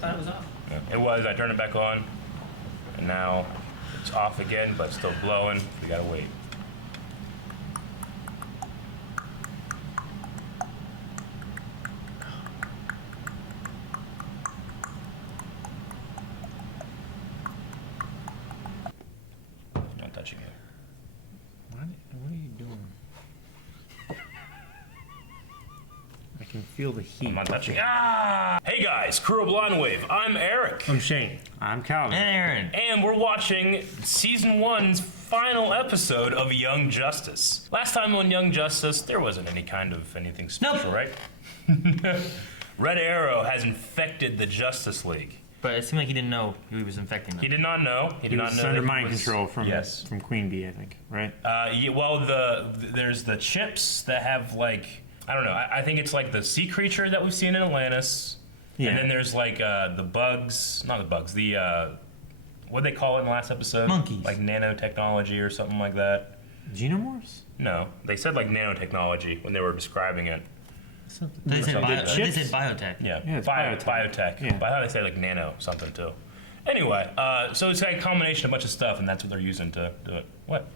thought it was off. Yeah, it was. I turned it back on, and now it's off again, but still blowing. We gotta wait. Not touching it. What are you doing? I can feel the heat. I'm not touching it. Ah! Hey guys, Crew of Blonde Wave. I'm Eric. I'm Shane. I'm Calvin. And Aaron. And we're watching Season 1's final episode of Young Justice. Last time on Young Justice, there wasn't any kind of anything special, right? Red Arrow has infected the Justice League. But it seemed like he didn't know he was infecting them. He did not know. He was under mind control from Queen Bee, I think, right? Yeah, well, there's the chips that have like, I don't know. I think it's like the sea creature that we've seen in Atlantis. Yeah. And then there's like the bugs, not the bugs, the what they call it in the last episode? Monkeys. Like nanotechnology or something like that. Xenomorphs? No, they said like nanotechnology when they were describing it. They said biotech. Yeah, it's biotech. Yeah. But I thought they say like nano something too. Anyway, so it's like a combination of a bunch of stuff, and that's what they're using to do it. What?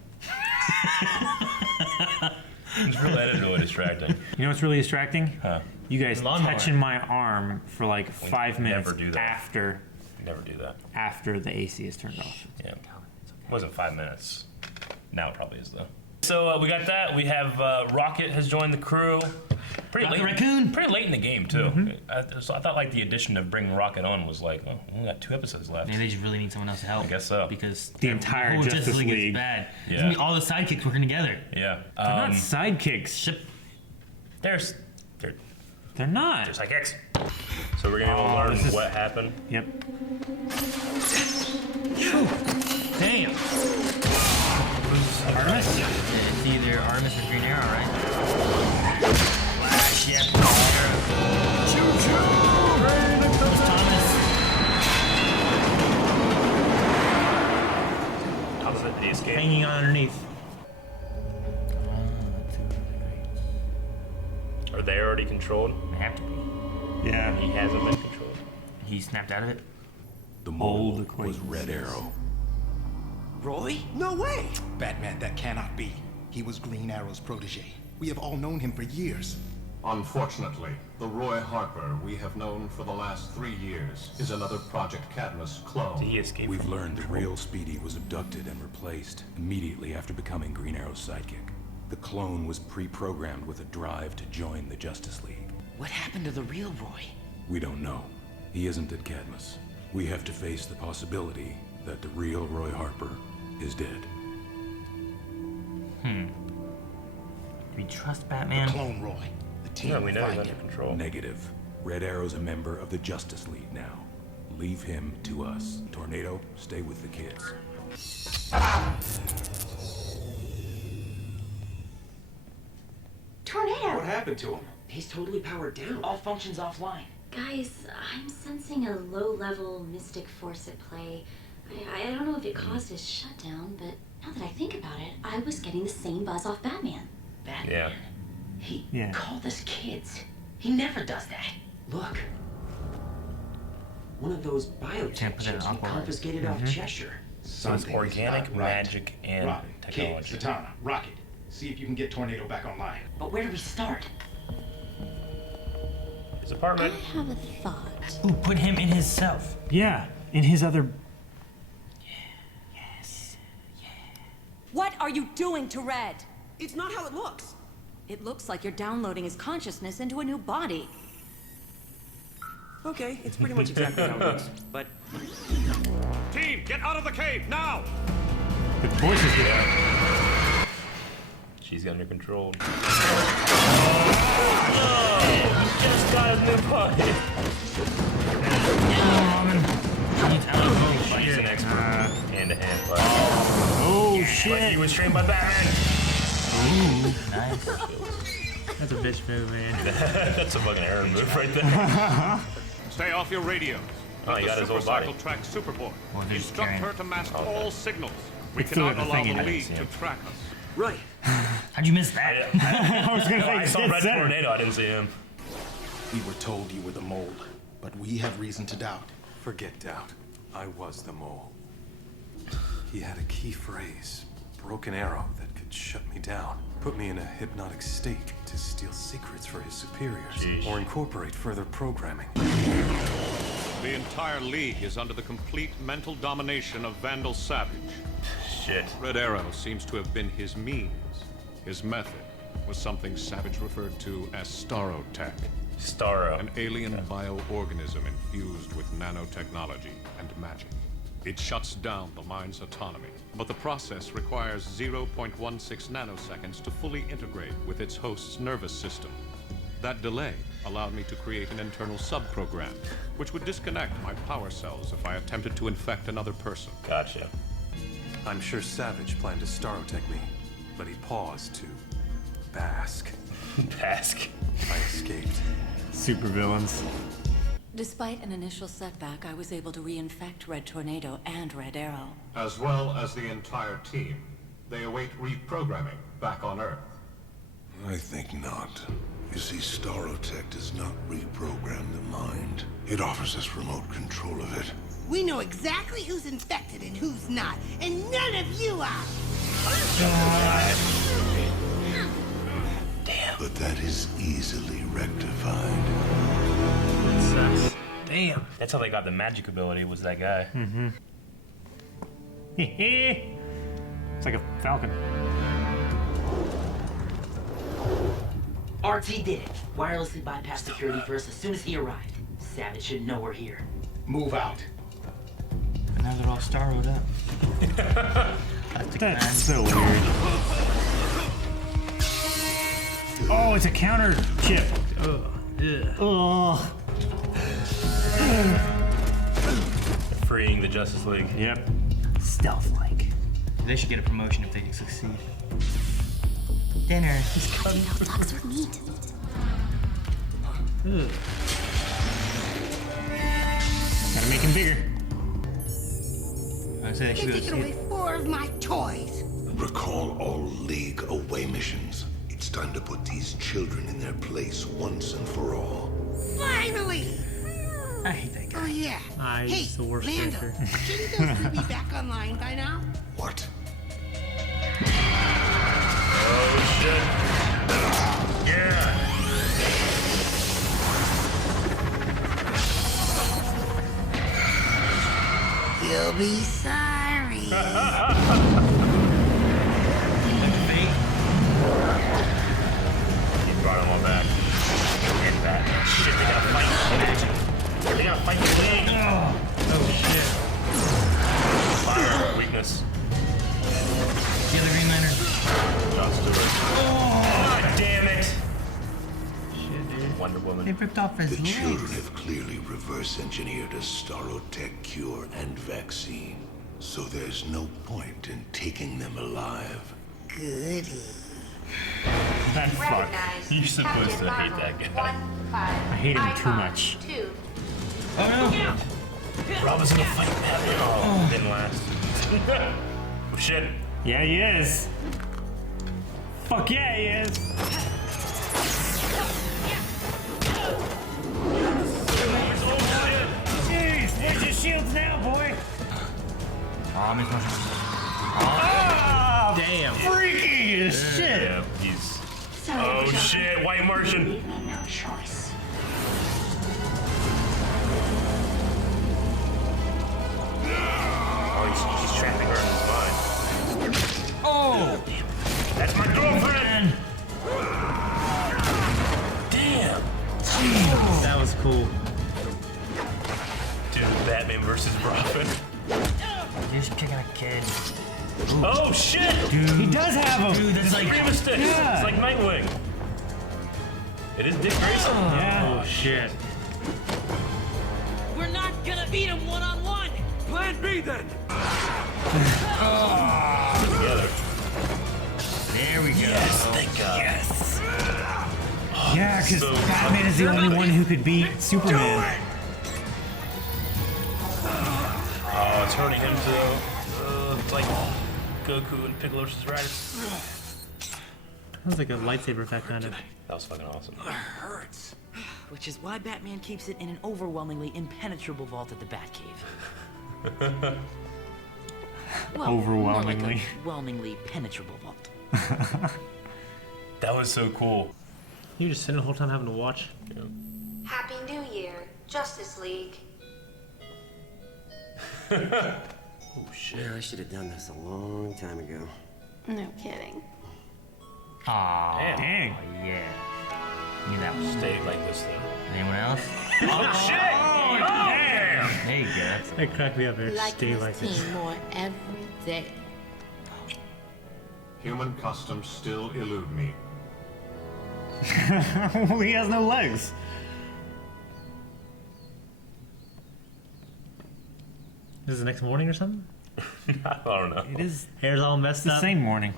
It's really distracting. You know what's really distracting? Huh? You guys touching my arm for like 5 minutes never do that. after. Never do that. After the AC is turned off. Yeah. It wasn't 5 minutes. Now it probably is though. So we got that. We have Rocket has joined the crew. Pretty late in the game too. Mm-hmm. So I thought like the addition of bringing Rocket on was like, oh, we got 2 episodes left. Maybe they just really need someone else to help. I guess so. Because the entire Justice League is bad. Yeah. All the sidekicks working together. Yeah. They're not sidekicks. They're not. They're sidekicks. So we're gonna learn what happened. Yep. Damn. Artemis? It's either Artemis or Green Arrow, right? Flash, yeah, Arrow. Choo-choo! It's Thomas. How's it? Did he escape? Hanging on underneath. Are they already controlled? They have to be. Yeah. He hasn't been controlled. He snapped out of it? The Auld mold was Acquaintance. Red Arrow. Roy? No way! Batman, that cannot be. He was Green Arrow's protege. We have all known him for years. Unfortunately, the Roy Harper we have known for the last 3 years is another Project Cadmus clone. Did he escape? We've learned the real Speedy was abducted and replaced immediately after becoming Green Arrow's sidekick. The clone was pre-programmed with a drive to join the Justice League. What happened to the real Roy? We don't know. He isn't at Cadmus. We have to face the possibility that the real Roy Harper is dead. Do we trust Batman? The clone Roy. The team Yeah, we know he's find under him. control. Negative. Red Arrow's a member of the Justice League now. Leave him to us. Tornado, stay with the kids. Tornado! What happened to him? He's totally powered down. All functions offline. Guys, I'm sensing a low-level mystic force at play. I don't know if it caused his shutdown, but now that I think about it, I was getting the same buzz off Batman. Batman? Yeah. He Yeah. called us kids. He never does that. Look. One of those biotech Can't put it in chips we Aqualite. confiscated off Cheshire. So it's organic, magic, and Robin, technology. Kate, Zatanna, Rocket. See if you can get Tornado back online. But where do we start? His I apartment. have a thought. Ooh, put him in his self. Yeah. In his other. What are you doing to Red? It's not how it looks. It looks like you're downloading his consciousness into a new body. Okay, it's pretty much exactly how it looks. But Team, get out of the cave now! The voices there. She's under control. Just got a new body. She's an expert hand-to-hand fighter. Oh, Like shit. he was trained by Batman. Nice. That's a bitch move, man. That's a fucking Aaron move right there. Stay off your radios. Oh, he got his whole body. Track Superboy. Well, they're just Instruct carrying- her to mask all signals. We It's still cannot got the allow thing in the it. League to track us. right. How'd you miss that? I was gonna say I saw dead Red center. Tornado. I didn't see him. We were told you were the mold, but we have reason to doubt. Forget doubt. I was the mole. He had a key phrase, broken arrow, that could shut me down, put me in a hypnotic state to steal secrets for his superiors, or incorporate further programming. The entire League is under the complete mental domination of Vandal Savage. Shit. Red Arrow seems to have been his means. His method was something Savage referred to as Starotech. Starro. An alien bioorganism infused with nanotechnology and magic. It shuts down the mind's autonomy, but the process requires 0.16 nanoseconds to fully integrate with its host's nervous system. That delay allowed me to create an internal subprogram, which would disconnect my power cells if I attempted to infect another person. Gotcha. I'm sure Savage planned to Starotech me, but he paused to bask. Bask. I escaped. Supervillains. Despite an initial setback, I was able to reinfect Red Tornado and Red Arrow. As well as the entire team. They await reprogramming back on Earth. I think not. You see, Starotech does not reprogram the mind. It offers us remote control of it. We know exactly who's infected and who's not, and none of you are! Damn. But that is easily rectified. Sucks. Damn. That's how they got the magic ability, was that guy. Mm-hmm. It's like a falcon. RT did it. Wirelessly bypassed security first as soon as he arrived. Savage should know we're here. Move out. And now they're all starroed up. That's so weird. Oh, it's a counter chip. Oh. Freeing the Justice League. Yep. Stealth-like. They should get a promotion if they succeed. Dinner. He's cutting out bugs with meat. Gotta make him bigger. I say they You've should taken away 4 of my toys. Recall all League away missions. It's time to put these children in their place once and for all. Finally! I hate that guy. Oh, yeah. He's Hey, the worst Lando, character. shouldn't those 2 be back online by now? What? Oh, shit. Yeah. You'll be sorry. Fate. He brought them all back. And back. Shit, they gotta fight. They gotta fight the League. Oh, shit. Fire. Weakness. The other Green Lantern. John Stewart. Oh, God damn it. shit, dude. Wonder Woman. They ripped off his The legs. children have clearly reverse engineered a Starotech cure and vaccine. So there's no point in taking them alive. Goody. That fuck. You're supposed to hate that guy. I hate him too much. Oh, no. Robin's gonna fight Batman. Oh, didn't last. Oh, shit. Yeah, he is. Fuck yeah, he is. Jeez, there's your shields now, boy. Oh, Miss Martian. Ah, Damn. freaky as shit. Yeah, he's. Oh, shit. White Martian. No choice. Oh, he's trapping her in his mind. Oh! That's my girlfriend! Damn! That was cool. Dude, Batman versus Robin. You're just kicking a kid. Oh, shit! Dude. He does have him. Dude, that's like... Grima sticks. Yeah. It's like Nightwing. It is Dick Grayson. Yeah. Oh, shit. We're not gonna beat him one-on-one! Plan B then! Together. There we go. Yes, thank God. Yes. Yeah, because So Batman is the only one who could beat Superman. Oh, it's hurting him too. It's like Goku and Piccolo versus Raditz. Sounds like a lightsaber effect kind of. That was fucking awesome. Hurts. Which is why Batman keeps it in an overwhelmingly impenetrable vault at the Batcave. Well, Overwhelmingly. more like a whelmingly penetrable vault. That was so cool. You just sitting the whole time having to watch. Yeah. Happy New Year, Justice League. Oh shit, I should have done this a long time ago. No kidding. Aw, Dang. yeah. Knew that was Stay like this though. Anyone else? Oh shit! Oh damn! There you go. That's That cracked me up there. Stay like this. team more every day. Human customs still elude me. Well, he has no legs. Is it the next morning or something? I don't know. It is. Hair's all messed up. The same morning.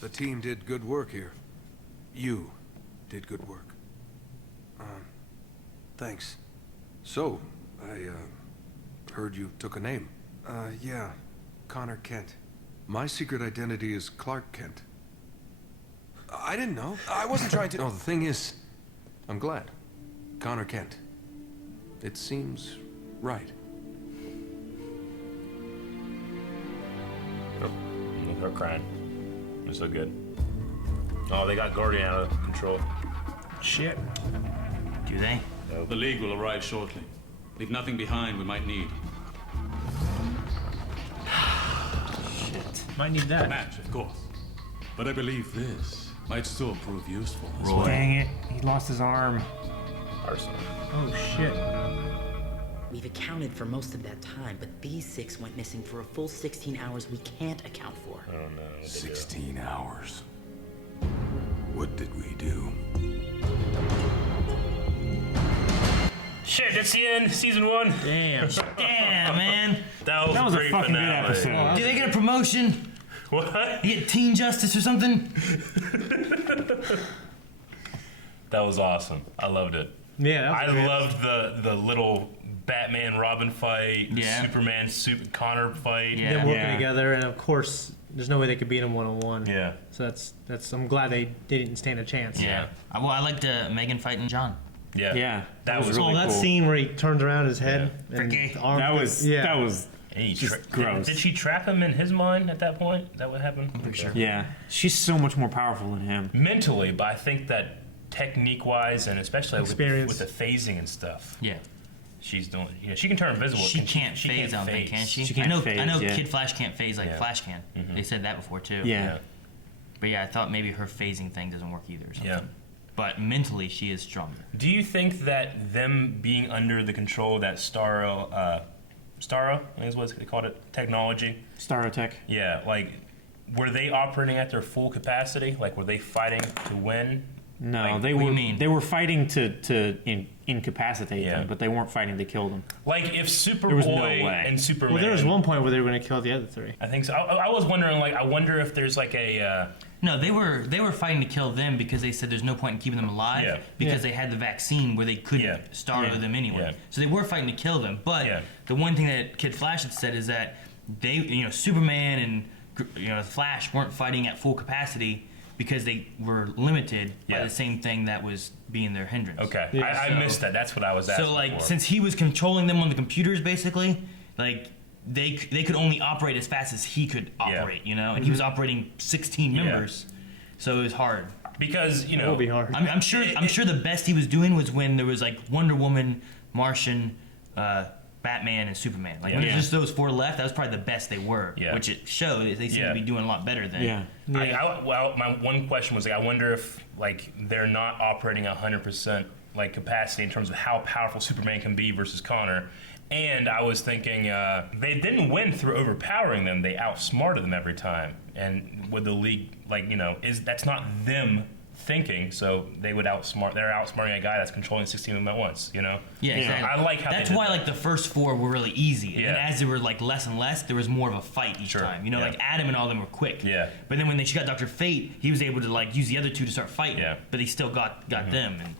The team did good work here. You did good work. Thanks. So, I heard you took a name. Yeah, Connor Kent. My secret identity is Clark Kent. I didn't know. I wasn't trying to. No, the thing is, I'm glad. Connor Kent. It seems right. Oh, look at her crying. They're so good. Oh, they got Guardian out of control. Shit. Do they? The League will arrive shortly. Leave nothing behind we might need. Shit. Might need that. Match, of course. But I believe this might still prove useful. Roy. Dang it. He lost his arm. Arson. Oh, shit. We've accounted for most of that time, but these 6 went missing for a full 16 hours we can't account for. I don't know. 16 hours. What did we do? Shit, that's the end. Season 1. Damn. Damn, man. That was a great fucking good finale. episode. Do they get a promotion? What? You get Teen Justice or something? That was awesome. I loved it. Yeah, that was I great. loved the little Batman Robin fight, Yeah. Superman Connor fight. Yeah. Them working together, and of course, there's no way they could beat him one-on-one. Yeah. So that's. I'm glad they didn't stand a chance. Yeah. Well, I liked Megan fighting John. Yeah. Yeah. That was really that cool. scene where he turns around his head. Yeah. And Forget. the arm That was And he just gross. Did she trap him in his mind at that point? Is that what happened? I'm pretty sure. Yeah. She's so much more powerful than him. Mentally, but I think that technique-wise, and especially with Experience. the phasing and stuff, Yeah. she's doing. You know, she can turn invisible. She can't phase, I don't think, can she? She can't I know phase, yeah. Kid Flash can't phase like Yeah. Flash can. They said that before too. Yeah. But yeah, I thought maybe her phasing thing doesn't work either or something. Yeah. But mentally, she is stronger. Do you think that them being under the control of that Starro, I think is what they called it, technology? Starotech. Yeah, like, were they operating at their full capacity? Like, were they fighting to win? No, Like, they what do were. you mean? They were fighting to incapacitate Yeah. them, but they weren't fighting to kill them. Like, if There was Superboy no way. and Superman... Well, there was one point where they were going to kill the other three. I think so. I was wondering, like, I wonder if there's, like, a... No, they were fighting to kill them because they said there's no point in keeping them alive Yeah. because they had the vaccine where they couldn't Yeah. starve Yeah. them anyway. Yeah. So they were fighting to kill them. But Yeah. the one thing that Kid Flash had said is that Superman and the Flash weren't fighting at full capacity because they were limited by Yeah. the same thing that was being their hindrance. Okay, Yeah, I missed that. That's what I was asking So like for. since he was controlling them on the computers basically, like they could only operate as fast as he could operate, and he was operating 16 members. So it was hard. Because, It will be hard. I'm sure the best he was doing was when there was like Wonder Woman, Martian, Batman, and Superman. Like when there's just those 4 left, that was probably the best they were. Yeah. Which it showed they seem to be doing a lot better than. Yeah. Well, my one question was, like, I wonder if, like, they're not operating 100%, like, capacity in terms of how powerful Superman can be versus Connor. And I was thinking, they didn't win through overpowering them. They outsmarted them every time. And with the League, like, that's not them thinking, so they're outsmarting a guy that's controlling 16 of them at once, Yeah, exactly. I like how that's they did why that. like the first 4 were really easy, and then Yeah. as they were like less and less, there was more of a fight each time. Yeah. Like Adam and all of them were quick. Yeah. But then when they got Dr. Fate, he was able to like use the other 2 to start fighting. Yeah. But he still got them, and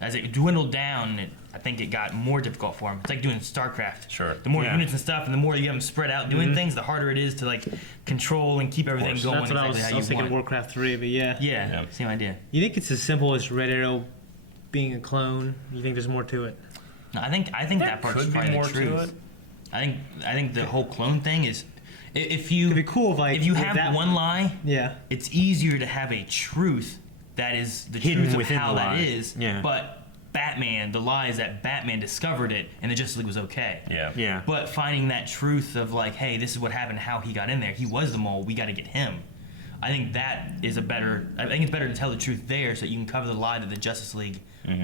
as it dwindled down, I think it got more difficult for him. It's like doing StarCraft. Sure. The more Yeah. units and stuff, and the more you have them spread out doing things, the harder it is to like control and keep everything going That's what exactly how I was you thinking want. Warcraft 3, but yeah. Yeah, same idea. You think it's as simple as Red Arrow being a clone? You think there's more to it? No, I think that part's could be probably more the to truth. it. I think the whole clone thing is, if you It'd be cool if, like, if you with have that one lie, Yeah. it's easier to have a truth that is the Hidden truth of within how the that lie. is. Yeah. But Batman, the lie is that Batman discovered it and the Justice League was okay. Yeah. Yeah. But finding that truth of like, hey, this is what happened, how he got in there. He was the mole. We got to get him. I think that is a better. I think it's better to tell the truth there, so you can cover the lie that the Justice League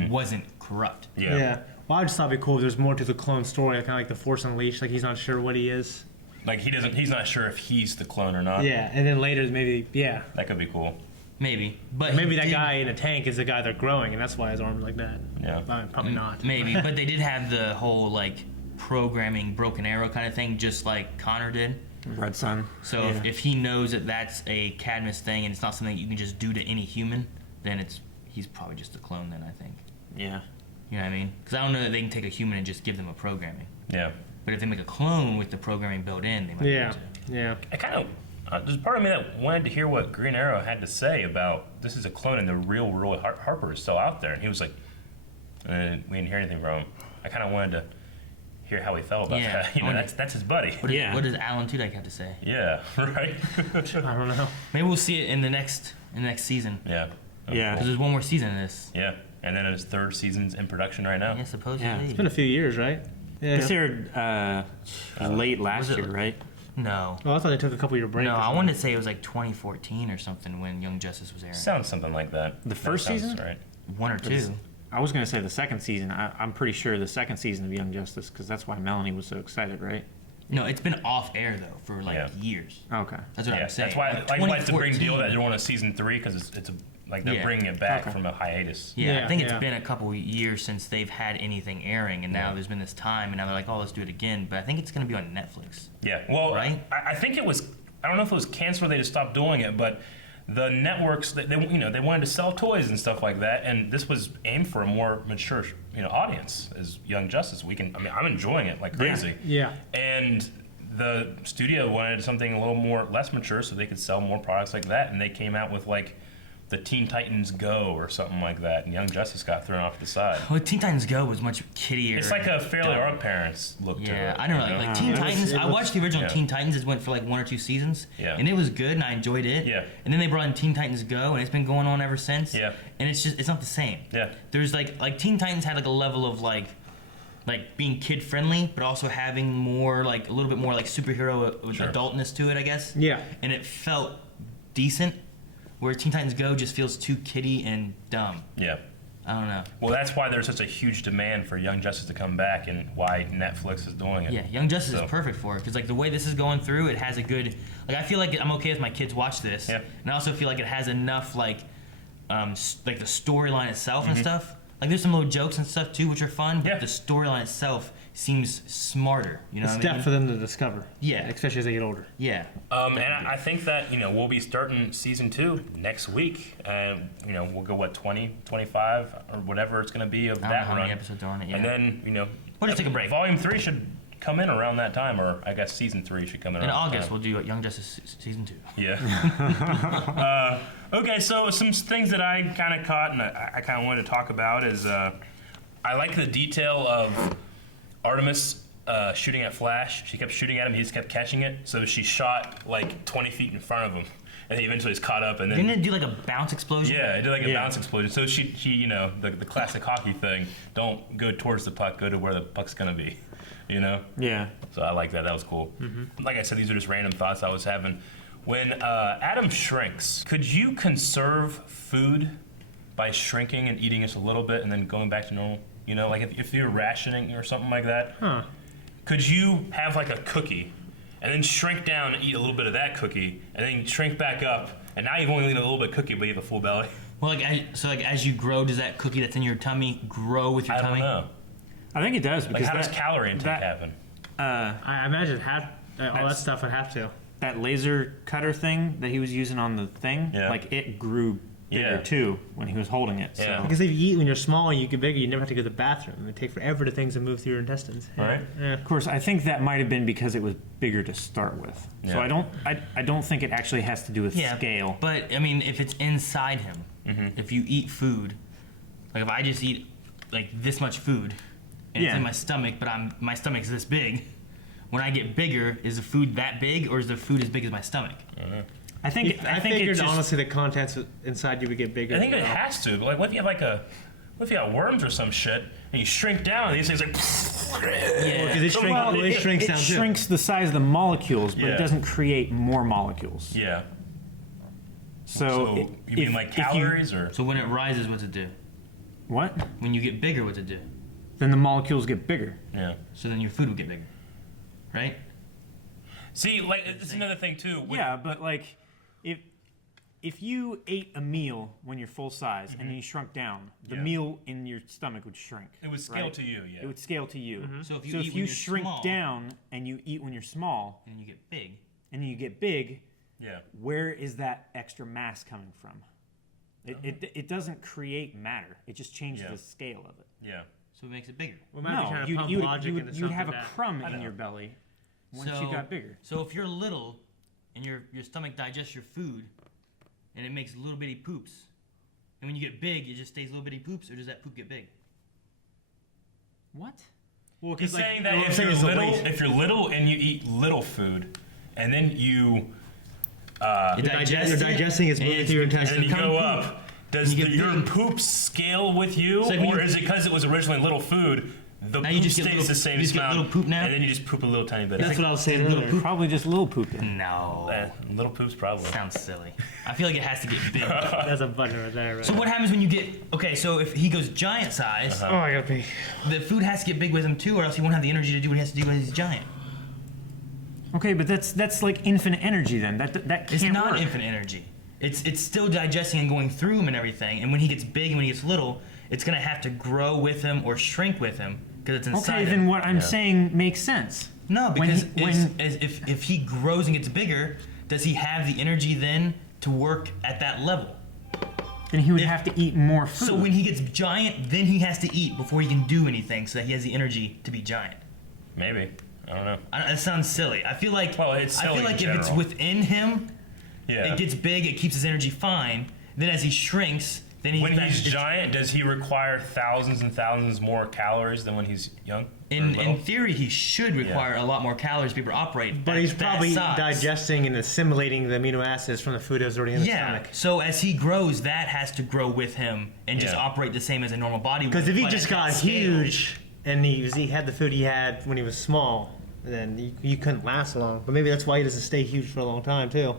wasn't corrupt. Yeah. Well, I just thought it'd be cool if there's more to the clone story, kind of like the Force Unleashed. Like he's not sure what he is. Like he's not sure if he's the clone or not. Yeah, and then later maybe That could be cool. Maybe, but maybe that did- guy in a tank is the guy they're growing, and that's why his arm's like that. Yeah. Probably not. Maybe, but they did have the whole like programming Broken Arrow kind of thing, just like Connor did. Red Sun. So if he knows that that's a Cadmus thing and it's not something you can just do to any human, then he's probably just a clone. Then I think. Yeah. You know what I mean? Because I don't know that they can take a human and just give them a programming. Yeah. But if they make a clone with the programming built in, they might be able to. Yeah. I kind of there's part of me that wanted to hear what Green Arrow had to say about this is a clone and the real Roy Harper is still out there, and he was like, we didn't hear anything from him. I kind of wanted to hear how he felt about that. You know, that's his buddy. What does Alan Tudyk have to say? Yeah, right. I don't know. Maybe we'll see it in the next season. Yeah. Yeah. Because there's one more season of this. Yeah, and then his third season's in production right now. Yeah, supposedly. Yeah. It's been a few years, right? Yeah. This aired late last year, right? No. Oh, I thought they took a couple year break. No, or I something. wanted to say it was like 2014 or something when Young Justice was airing. Sounds something like that. The first That sounds season? right? One or two. I was going to say the second season. I'm pretty sure the second season of Young Justice, because that's why Melanie was so excited, right? No, it's been off air though for like years. Okay. That's what I'm saying. That's why it's a big 2014. deal that they're on a season 3 because it's like they're bringing it back from a hiatus. Yeah, I think it's been a couple years since they've had anything airing, and now there's been this time, and now they're like, oh, let's do it again. But I think it's going to be on Netflix. Yeah, well, right? I think it was. I don't know if it was canceled or they just stopped doing it, but the networks they wanted to sell toys and stuff like that, and this was aimed for a more mature audience as Young Justice. I'm enjoying it like crazy. Yeah. And the studio wanted something a little more less mature so they could sell more products like that, and they came out with like the Teen Titans Go or something like that, and Young Justice got thrown off to the side. Well, Teen Titans Go was much kiddier. It's like a Fairly Odd Parents look to it. Yeah, I don't know. Like Teen Titans, I watched the original Teen Titans. It went for like 1 or 2 seasons, and it was good, and I enjoyed it. Yeah. And then they brought in Teen Titans Go, and it's been going on ever since. Yeah. And it's not the same. Yeah. There's like Teen Titans had like a level of like being kid friendly, but also having more like a little bit more like superhero adultness to it, I guess. Yeah. And it felt decent, where Teen Titans Go just feels too kiddie and dumb. Yeah. I don't know. Well, that's why there's such a huge demand for Young Justice to come back, and why Netflix is doing it. Yeah, Young Justice is perfect for it because like the way this is going through, it has a good. Like I feel like I'm okay if my kids watch this, and I also feel like it has enough like the storyline itself and stuff. Like there's some little jokes and stuff too, which are fun. But the storyline itself seems smarter. You know, It's what I mean? depth for them to discover. Yeah, especially as they get older. Yeah. And I think that we'll be starting season 2 next week. We'll go 20, 25 or whatever it's going to be of I don't that know how run. many episodes are on it. Yeah. And then we'll just take a break. Volume 3 should come in around that time, or I guess season 3 should come in. In around August, that time. we'll do Young Justice season 2. Yeah. Okay, so some things that I kind of caught and I kind of wanted to talk about is I like the detail of Artemis shooting at Flash. She kept shooting at him, he just kept catching it. So she shot like 20 feet in front of him, and he eventually is caught up. And then Didn't it do like a bounce explosion? yeah, it did like a bounce explosion. So she the classic hockey thing: don't go towards the puck, go to where the puck's gonna be. Yeah. So I like that. That was cool. Like I said, these are just random thoughts I was having. When Adam shrinks, could you conserve food by shrinking and eating just a little bit and then going back to normal? Like if you're rationing or something like that, could you have like a cookie and then shrink down and eat a little bit of that cookie and then shrink back up, and now you've only eaten a little bit of cookie but you have a full belly? Well, as you grow, does that cookie that's in your tummy grow with your I tummy? don't know. I think it does. Like Because how does calorie intake happen? I imagine all that stuff would have to. That laser cutter thing that he was using on the thing, like it grew bigger too when he was holding it. So. Because if you eat when you're small and you get bigger, you never have to go to the bathroom. It would take forever to things to move through your intestines. Right. Yeah. Of course, I think that might have been because it was bigger to start with. Yeah. So I don't think it actually has to do with scale. But I mean, if it's inside him, if you eat food, Like if I just eat like this much food, and it's in my stomach, but my stomach's this big. When I get bigger, is the food that big, or is the food as big as my stomach? I think figured honestly the contents inside you would get bigger. I think it has to. But like, what if you have what if you got worms or some shit and you shrink down? And these things because it shrinks down too. It shrinks the size of the molecules, but it doesn't create more molecules. Yeah. So you mean like calories or? So when it rises, what's it do? What? When you get bigger, what's it do? Then the molecules get bigger. Yeah. So then your food will get bigger, right? See, like it's another thing too. Yeah, but like if you ate a meal when you're full size and then you shrunk down, the meal in your stomach would shrink. It would scale to you, yeah. It would scale to you. So if if you shrink down and you eat when you're small, and you get big, where is that extra mass coming from? It doesn't create matter. It just changes the scale of it. Yeah. So it makes it bigger. Well, you'd have a crumb in your belly once you got bigger. So if you're little and your stomach digests your food and it makes little bitty poops, and when you get big, it just stays little bitty poops, or does that poop get big? What? Well, he's saying that if you're little and you eat little food, and then you're digesting it's moving through your intestines. And you go up. Does your poop scale with you, or is it because it was originally little food? The poop stays the same amount. Little poop now, and then you just poop a little tiny bit. That's what I was saying. Little poop. Probably just little poop. No, little poops probably. Sounds silly. I feel like it has to get big. That's a button right there. Right? So what happens when you get So if he goes giant size, oh, I gotta pee. The food has to get big with him too, or else he won't have the energy to do what he has to do when he's giant. Okay, but that's like infinite energy then. That can't It's not work. infinite energy. It's still digesting and going through him and everything. And when he gets big and when he gets little, it's gonna have to grow with him or shrink with him because it's inside him. Okay, then what I'm saying makes sense. No, because if he grows and gets bigger, does he have the energy then to work at that level? Then he would have to eat more food. So when he gets giant, then he has to eat before he can do anything, so that he has the energy to be giant. Maybe. I don't know. It sounds silly. I feel like it's silly I feel like in if it's general. within him, it gets big, it keeps his energy fine. Then as he shrinks, then when he's giant, does he require thousands and thousands more calories than when he's young? In theory, he should require a lot more calories to be able to operate. But he's probably digesting and assimilating the amino acids from the food that's already in the stomach. So as he grows, that has to grow with him and just operate the same as a normal body would. Because if he just got huge and he had the food he had when he was small, then you couldn't last long. But maybe that's why he doesn't stay huge for a long time too,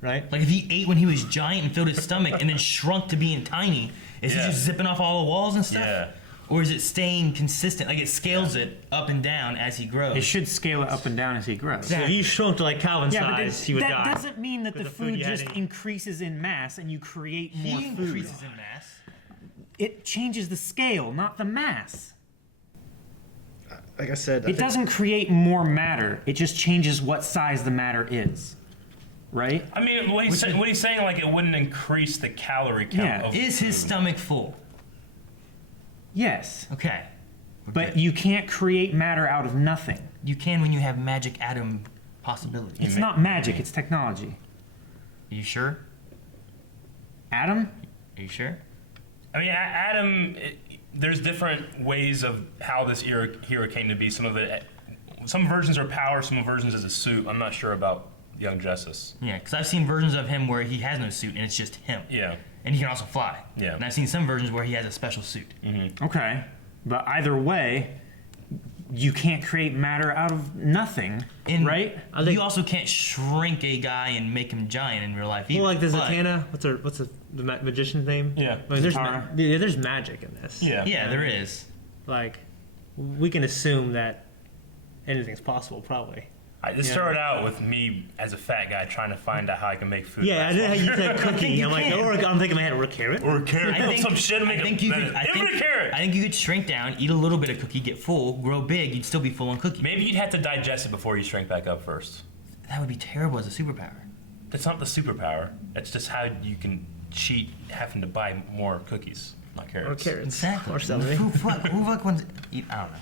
right? Like if he ate when he was giant and filled his stomach and then shrunk to being tiny, is he just zipping off all the walls and stuff? Yeah. Or is it staying consistent? Like it scales it up and down as he grows. It should scale it up and down as he grows. So if you shrunk to like Calvin size, he would die. That doesn't mean that the food just increases in mass and you create more food. He increases in mass. It changes the scale, not the mass. Like I said, it doesn't create more matter. It just changes what size the matter is, right? I mean, what he's saying, like it wouldn't increase the calorie count. Of Is his stomach full? Yes. Okay. But you can't create matter out of nothing. You can when you have magic atom possibilities. It's not magic. It's technology. Are you sure? Atom? Are you sure? I mean, Adam. There's different ways of how this hero came to be. Some versions are power, some versions is a suit. I'm not sure about Young Justice. Yeah, because I've seen versions of him where he has no suit and it's just him. Yeah. And he can also fly. Yeah. And I've seen some versions where he has a special suit. Mm-hmm. Okay. But either way, you can't create matter out of nothing, right? You also can't shrink a guy and make him giant in real life either. Well, like the Zatanna, what's the magician's name? Yeah. I mean, there's magic in this. Yeah. Yeah, there is. Like, we can assume that anything's possible, probably. This started out with me as a fat guy trying to find out how I can make food. Yeah, I did how you said cookie. I'm like, I'm thinking in my head, or a carrot. Or a carrot. I think you could shrink down, eat a little bit of cookie, get full, grow big, you'd still be full on cookie. Maybe you'd have to digest it before you shrink back up first. That would be terrible as a superpower. That's not the superpower. That's just how you can cheat having to buy more cookies, not carrots. Or carrots. Exactly. Or something. Who wants to eat? I don't know.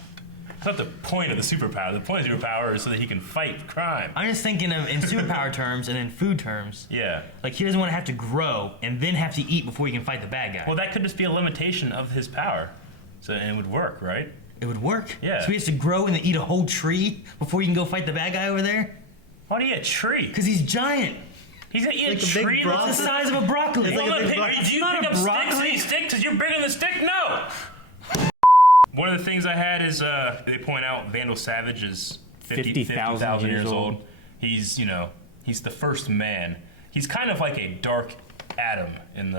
That's not the point of the superpower. The point of the superpower is so that he can fight crime. I'm just thinking of in superpower terms and in food terms. Yeah. Like he doesn't want to have to grow and then have to eat before he can fight the bad guy. Well, that could just be a limitation of his power. So and it would work, right? It would work? Yeah. So he has to grow and then eat a whole tree before he can go fight the bad guy over there? Why do you eat a tree? Because he's giant. He's gonna eat Like a tree that's the size of a broccoli. Do you pick up sticks and eat sticks because you're bigger than the stick? No! One of the things I had is they point out Vandal Savage is 50,000 years old. He's, he's the first man. He's kind of like a dark Adam in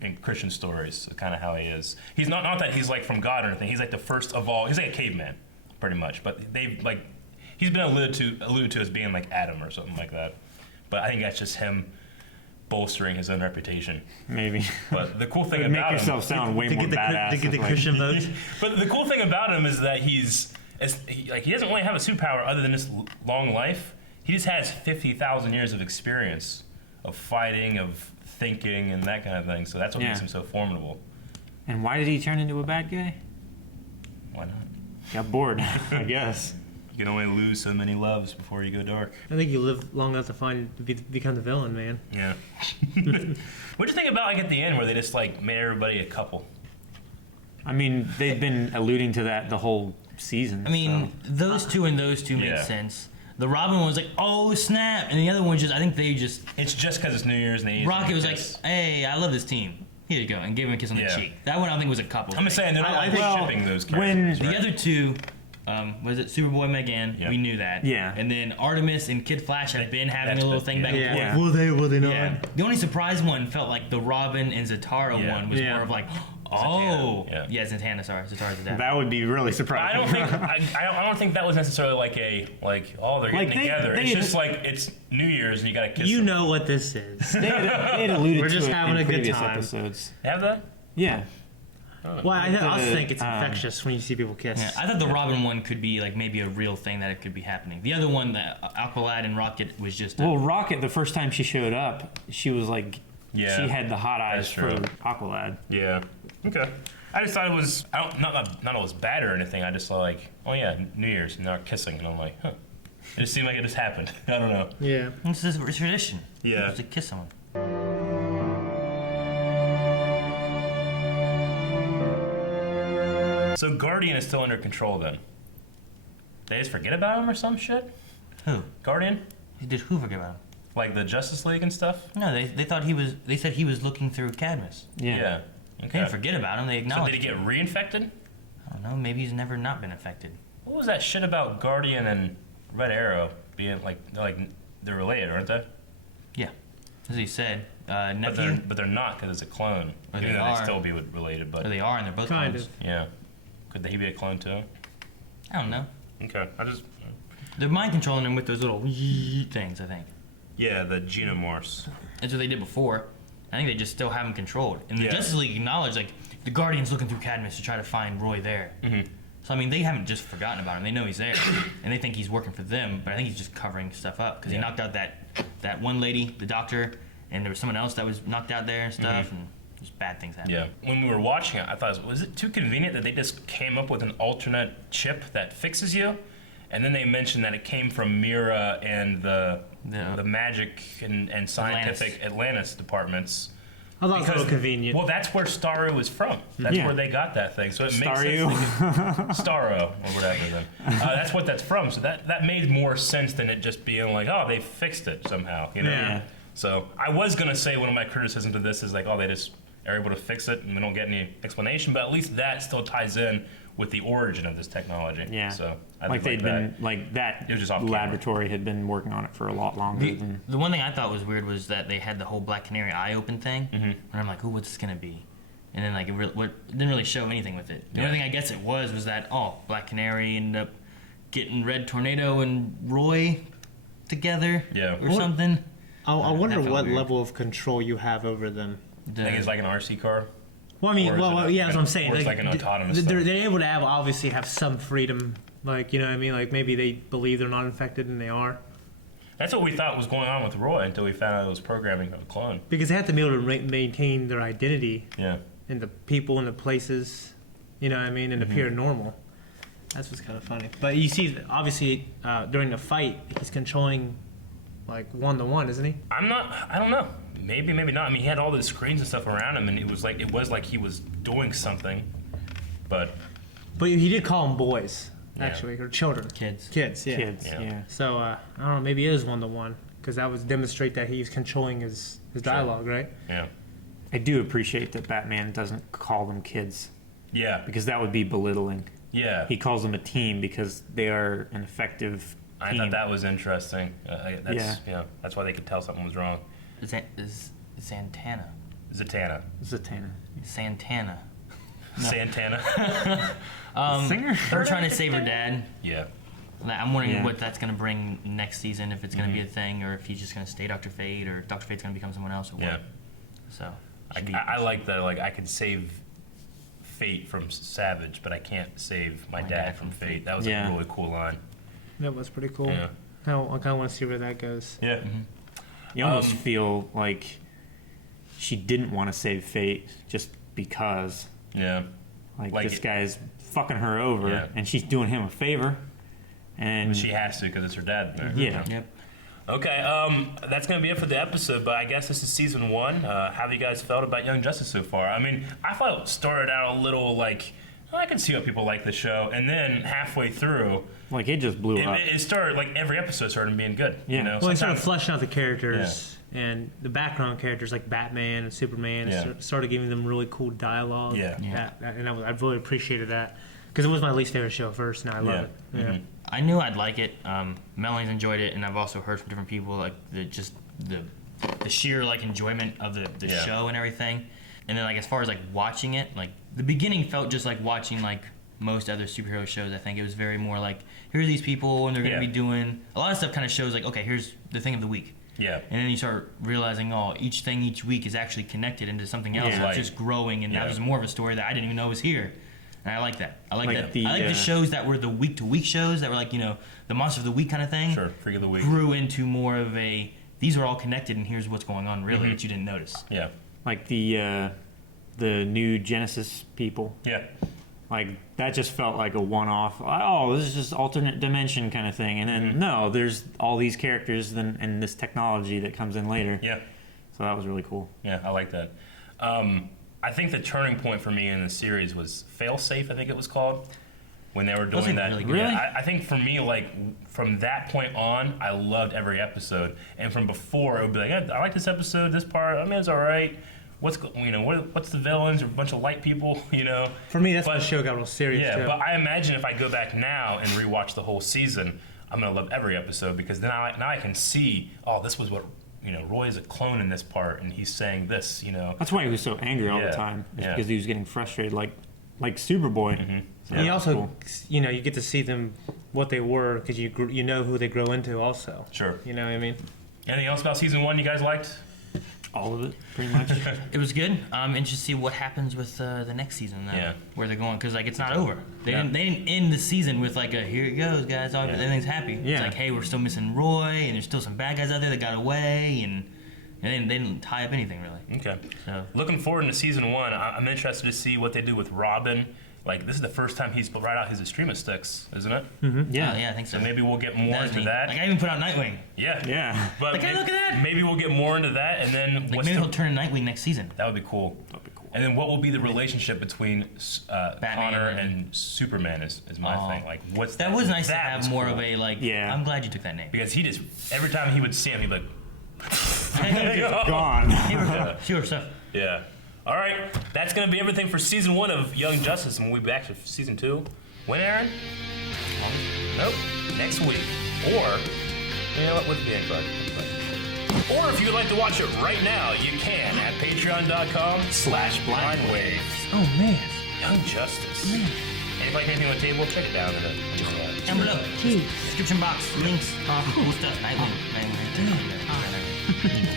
in Christian stories, kind of how he is. He's not that he's like from God or anything. He's like the first of all. He's like a caveman, pretty much. But he's been alluded to as being like Adam or something like that. But I think that's just him bolstering his own reputation. Maybe. But the cool thing about make yourself sound way more badass. To get the Christian votes. But the cool thing about him is that he doesn't really have a superpower other than this long life. He just has 50,000 years of experience of fighting, of thinking, and that kind of thing. So that's what makes him so formidable. And why did he turn into a bad guy? Why not? Got bored, I guess. You can only lose so many loves before you go dark. I think you live long enough to become the villain, man. Yeah. What'd you think about at the end where they just made everybody a couple? I mean, they've been alluding to that the whole season. I mean, those two make sense. The Robin one was like, oh snap, and the other one I think they just. It's just because it's New Year's and they. Rocket was like, hey, I love this team. Here you go, and gave him a kiss on the cheek. That one I think was a couple. I'm just saying they're not shipping those characters. The other two. Was it Superboy Megan? Yep. We knew that. Yeah. And then Artemis and Kid Flash had been having a little thing back and forth. Will they? Will they not? Yeah. The only surprise one felt like the Robin and Zatara one was more of like, oh, Zatanna. Sorry, Zatara's dad. That would be really surprising. I don't think that was necessarily they're getting together. It's just it's New Year's and you got to kiss. You know what this is. They had alluded We're to just it having in a good previous time. episodes. Have that? Yeah. Well, I also think it's infectious when you see people kiss. Yeah, I thought the Robin one could be maybe a real thing that it could be happening. The other one, the Aqualad and Rocket, was just. Rocket, the first time she showed up, she was she had the hot eyes for Aqualad. Yeah. Okay. I just thought it was not it was bad or anything. I just saw oh yeah, New Year's and they're kissing, and I'm like, huh. It just seemed like it just happened. I don't know. Yeah. It's a tradition. Yeah. To kiss someone. So Guardian is still under control then? They just forget about him or some shit? Who? Guardian? Did who forget about him? Like the Justice League and stuff? No, they thought he was. They said he was looking through Cadmus. Yeah. Okay. They didn't forget about him. They acknowledged. So did he get reinfected? I don't know. Maybe he's never not been affected. What was that shit about Guardian and Red Arrow being they're related, aren't they? Yeah, as he said. Nephew. But they're not because it's a clone. Or Even they though are. they still be related, but Or they are, and they're both kind clones. of. Yeah. Could he be a clone too? I don't know. Okay. They're mind controlling him with those little things, I think. Yeah, the Xenomorphs. That's what they did before. I think they just still have him controlled. And the Justice League acknowledged, the Guardian's looking through Cadmus to try to find Roy there. Mm-hmm. So, I mean, they haven't just forgotten about him. They know he's there. And they think he's working for them, but I think he's just covering stuff up. Because he knocked out that one lady, the doctor, and there was someone else that was knocked out there and stuff, and just bad things happened. Yeah. When we were watching it, I thought, was it too convenient that they just came up with an alternate chip that fixes you? And then they mentioned that it came from Mira and the magic and scientific Atlantis departments. I thought it was a little convenient. Well, that's where Starro was from. That's where they got that thing. So it makes sense. Starro or whatever. Then that's what that's from. So that made more sense than it just being they fixed it somehow. You know. Yeah. So I was gonna say one of my criticisms of this is they just are able to fix it and we don't get any explanation. But at least that still ties in with the origin of this technology. Yeah. So they'd been that it was just off laboratory had been working on it for a lot longer than. The one thing I thought was weird was that they had the whole Black Canary eye open thing, mm-hmm. and I'm like, "Ooh, what's this gonna be?" And then it didn't really show anything with it. The only thing I guess it was that Black Canary ended up getting Red Tornado and Roy together, or something. I wonder what level of control you have over them. I think it's like an RC car. Well, I mean, that's what I'm saying. Or it's like an autonomous. They're able to obviously have some freedom. You know what I mean? Maybe they believe they're not infected and they are. That's what we thought was going on with Roy until we found out it was programming of a clone. Because they have to be able to maintain their identity. Yeah. And the people and the places, you know what I mean, and appear normal. That's what's kind of funny. But you see, obviously, during the fight, he's controlling, like, 1-to-1, isn't he? I don't know. Maybe, maybe not. I mean, he had all the screens and stuff around him, and it was like he was doing something. But he did call them boys, actually, or children. Kids. Kids, yeah. So, I don't know, maybe it is 1-to-1, because that would demonstrate that he's controlling his dialogue, right? Yeah. I do appreciate that Batman doesn't call them kids. Yeah. Because that would be belittling. Yeah. He calls them a team because they are an effective I team. thought that was interesting. That's why they could tell something was wrong. Santana. Zatanna. Santana. No. Santana. Singer? Her trying to save her dad. Yeah. I'm wondering what that's going to bring next season, if it's going to be a thing, or if he's just going to stay Dr. Fate, or if Dr. Fate's going to become someone else, or what. Yeah. So. I like that. Like, I can save Fate from Savage, but I can't save my dad from Fate. That was a really cool line. That was pretty cool. Yeah. I kind of want to see where that goes. Yeah. You almost feel like she didn't want to save Fate just because. Yeah. Like this guy's fucking her over, and she's doing him a favor. And she has to because it's her dad there. Yeah. Yep. Okay, that's going to be it for the episode, but I guess this is season 1. How have you guys felt about Young Justice so far? I mean, I thought it started out a little like, I can see how people like the show, and then halfway through... Like, it just blew up. It started, like, every episode started being good. Yeah. You know? Well, they started fleshing out the characters, and the background characters like Batman and Superman, started giving them really cool dialogue. Yeah. And I really appreciated that, because it was my least favorite show at first, and I love it. Yeah. Mm-hmm. I knew I'd like it. Melanie's enjoyed it, and I've also heard from different people like the sheer like enjoyment of the show and everything. And then like as far as like watching it, like the beginning felt just like watching like most other superhero shows. I think it was very more like, here are these people, and they're going to be doing a lot of stuff. Kind of shows like, okay, here's the thing of the week. Yeah. And then you start realizing, each thing each week is actually connected into something else. Yeah. It's just growing, and that was more of a story that I didn't even know was here. And I like that. I like that. I like the shows that were the week-to-week shows that were like, the Monster of the Week kind of thing. Sure, Freak of the Week. Grew into more of a, these are all connected, and here's what's going on really that you didn't notice. Yeah. Like the new Genesis people. Yeah. Like, that just felt like a one-off, this is just alternate dimension kind of thing. And then, no, there's all these characters and this technology that comes in later. Yeah. So that was really cool. Yeah, I like that. I think the turning point for me in the series was Failsafe, I think it was called, when they were doing that. Really? Yeah, I think for me, like, from that point on, I loved every episode. And from before, it would be like, I like this episode, this part, I mean, it's all right. What's the villains? Or a bunch of light people, For me, that's when the show got real serious. Yeah, too. but I imagine if I go back now and rewatch the whole season, I'm gonna love every episode, because now I can see, this was what Roy is a clone in this part, and he's saying this. That's why he was so angry all the time, because he was getting frustrated, like Superboy. Mm-hmm. So and you also, you get to see them what they were, because you know who they grow into also. Sure. You know what I mean? Anything else about season 1 you guys liked? All of it, pretty much. It was good. Interested to see what happens with the next season. Where they're going, because like it's not over. They didn't end the season with like a here it goes, guys. Everything's happy. Yeah. It's like, hey, we're still missing Roy, and there's still some bad guys out there that got away, and they didn't tie up anything really. Okay. So looking forward to season 1. I'm interested to see what they do with Robin. Like, this is the first time he's brought out his extremist sticks, isn't it? Mm-hmm. Yeah. Yeah, I think so. So maybe we'll get more into that. Like I even put out Nightwing. Yeah. Yeah. But like, hey, look at that. Maybe we'll get more into that, and then maybe he'll turn Nightwing next season. That would be cool. And then what will be the relationship between Connor and Superman is my thing. Like, what's that? Was nice to have more of a like. Yeah. I'm glad you took that name, because he just every time he would see him, he'd be like, gone. Sure stuff. Yeah. All right, that's going to be everything for season 1 of Young Justice, and we'll be back for season 2. When, Aaron? Nope. Next week. Or, what's the intro? Or if you'd like to watch it right now, you can at patreon.com/blindwave. Oh, man. Young Justice. Man. Anybody hear anything on the table? Check it down in the down below. Description box. Links. Cool stuff. Nightwing.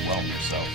Well, yourself.